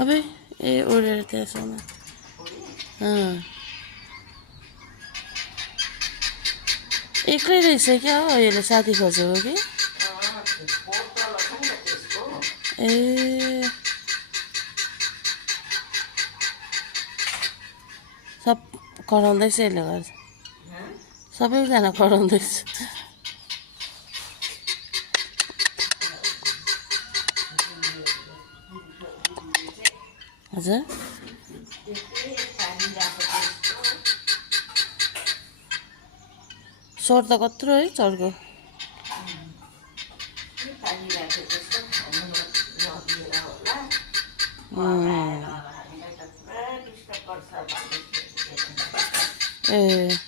अबे ए उडेर त्यसमा एक्लै रहेछ क्या हो यसले साथी खोजेको कि ए सब कराउँदैछ यसले गर्छ सबैजना कराउँदैछ हजुर स्वर त कत्रो है चर्को ए